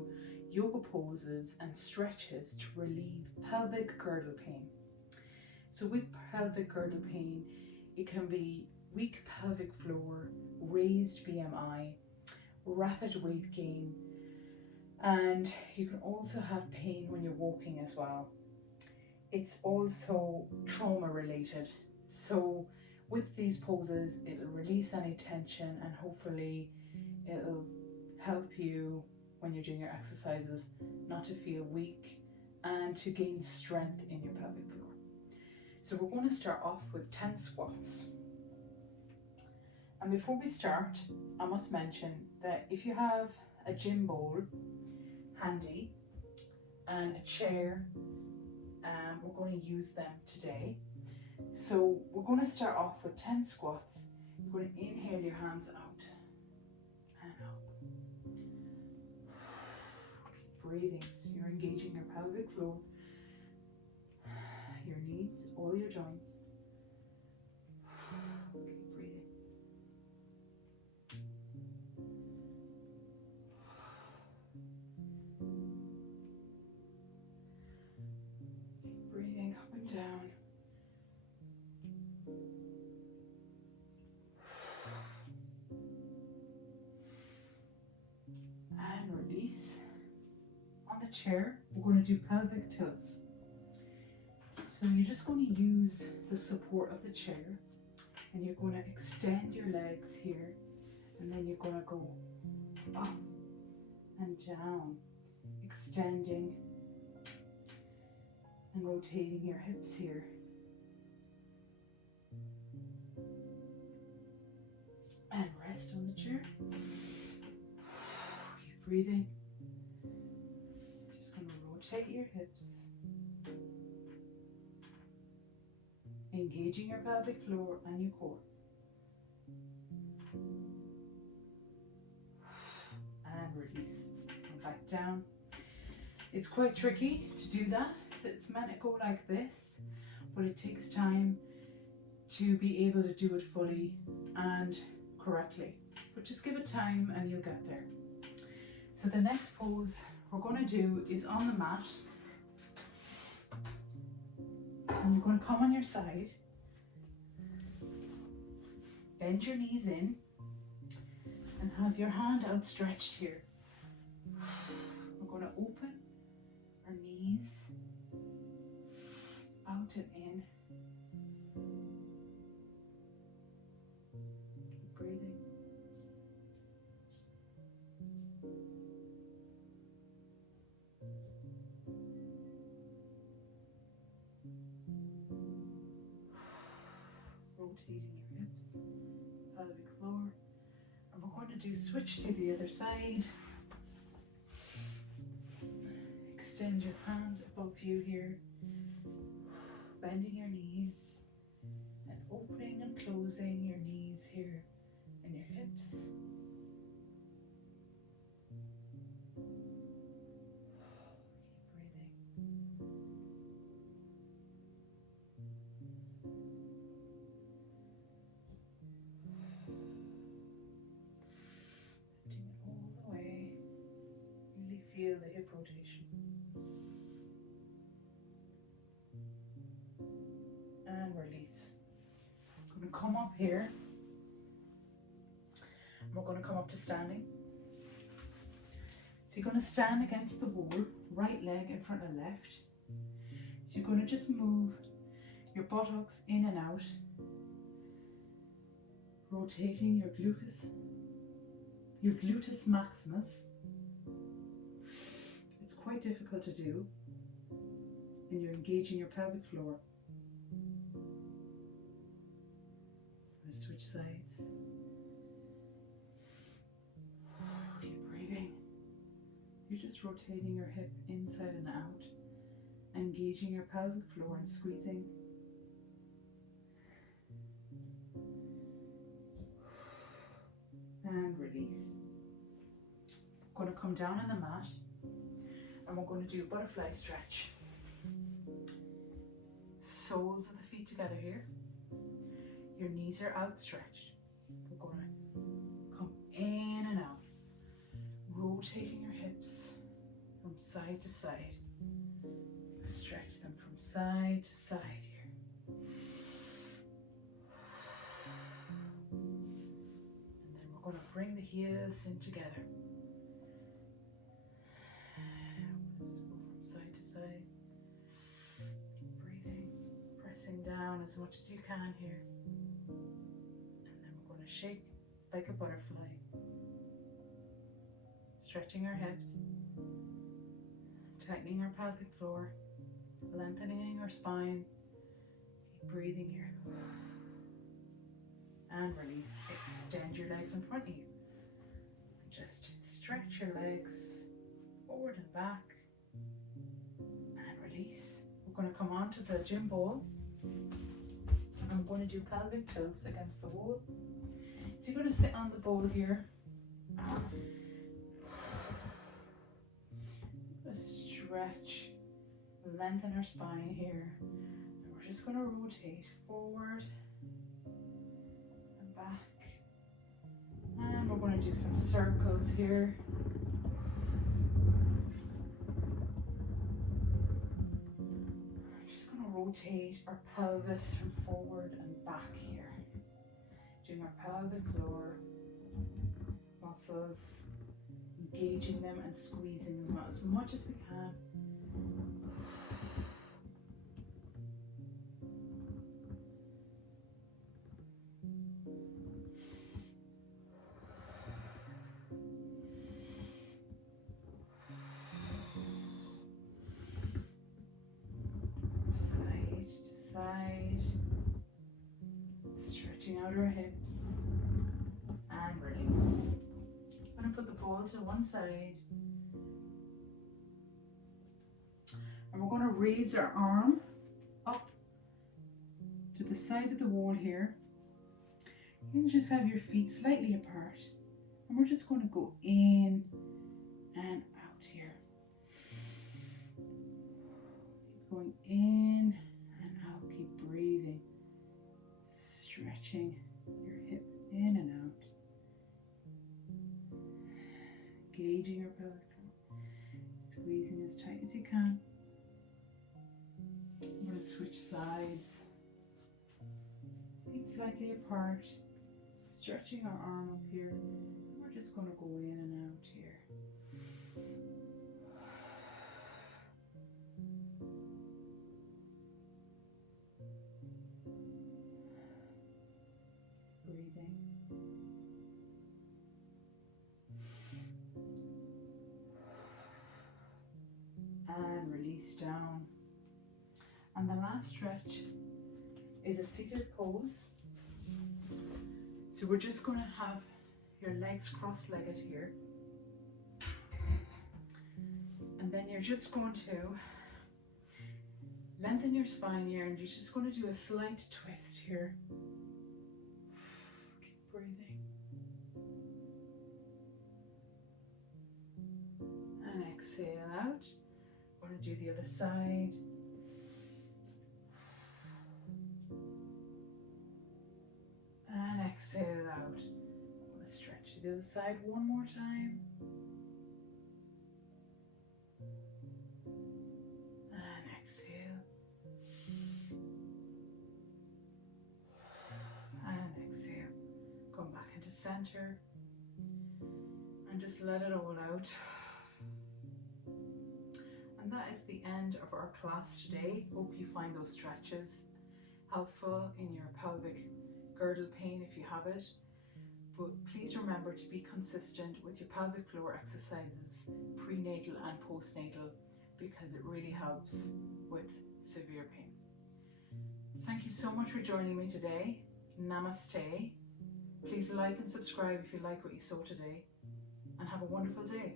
do yoga poses and stretches to relieve pelvic girdle pain. So with pelvic girdle pain, it can be weak pelvic floor, raised BMI, rapid weight gain, and you can also have pain when you're walking as well. It's also trauma related. So with these poses, it'll release any tension and hopefully it'll help you when you're doing your exercises not to feel weak and to gain strength in your pelvic floor. So we're going to start off with 10 squats. And before we start, I must mention that if you have a gym bowl handy and a chair, we're going to use them today. So we're going to start off with 10 squats. You're going to inhale your hands out and up. Keep breathing, so you're engaging your pelvic floor, your knees, all your joints. Keep breathing. Keep breathing up and down. And release. On the chair, we're going to do pelvic tilts. So you're just going to use the support of the chair and you're going to extend your legs here, and then you're going to go up and down, extending and rotating your hips here. And rest on the chair. Keep breathing. Just going to rotate your hips. Engaging your pelvic floor and your core. And release. And back down. It's quite tricky to do that. It's meant to go like this, but it takes time to be able to do it fully and correctly. But just give it time and you'll get there. So the next pose we're going to do is on the mat. And you're going to come on your side, bend your knees in, and have your hand outstretched here. We're going to open our knees out and in. Keep breathing. Rotating your hips, pelvic floor, and we're going to do switch to the other side. Extend your hand above you here, bending your knees and opening and closing your knees here and your hips. Feel the hip rotation. And release. I'm going to come up here. We're going to come up to standing. So you're going to stand against the wall, right leg in front of left. So you're going to just move your buttocks in and out, rotating your gluteus maximus. Quite difficult to do, and you're engaging your pelvic floor. I'm going to switch sides. Keep breathing. You're just rotating your hip inside and out, engaging your pelvic floor and squeezing. And release. I'm going to come down on the mat. And we're going to do a butterfly stretch. Soles of the feet together here. Your knees are outstretched. We're going to come in and out, rotating your hips from side to side. Stretch them from side to side here. And then we're going to bring the heels in together. Just go from side to side. Keep breathing, pressing down as much as you can here. And then we're going to shake like a butterfly. Stretching our hips, tightening our pelvic floor, lengthening our spine. Keep breathing here. And release. Extend your legs in front of you. Just stretch your legs forward and back. And release. We're going to come onto the gym ball. I'm going to do pelvic tilts against the wall. So you're going to sit on the ball here. Stretch, lengthen our spine here, and we're just going to rotate forward and back, and we're going to do some circles here. We're just going to rotate our pelvis from forward and back here, doing our pelvic floor muscles, engaging them and squeezing them out as much as we can. Side to side, stretching out our hips and release. I'm going to put the ball to one side, and we're going to raise our arm up to the side of the wall here. You can just have your feet slightly apart, and we're just going to go in and out here. Keep going in and out. Keep breathing, stretching your hip in and out. Engaging your pelvic floor, squeezing as tight as you can. I'm going to switch sides, feet slightly apart, stretching our arm up here. We're just going to go in and out here. Breathing. And release down. And the last stretch is a seated pose. So we're just going to have your legs cross-legged here. And then you're just going to lengthen your spine here, and you're just going to do a slight twist here. Keep breathing. And exhale out. We're going to do the other side. And exhale out. I'm going to stretch to the other side one more time. And exhale. And exhale. Come back into center. And just let it all out. And that is the end of our class today. Hope you find those stretches helpful in your pelvic girdle pain if you have it. But please remember to be consistent with your pelvic floor exercises, prenatal and postnatal, because it really helps with severe pain. Thank you so much for joining me today. Namaste. Please like and subscribe if you like what you saw today, and have a wonderful day.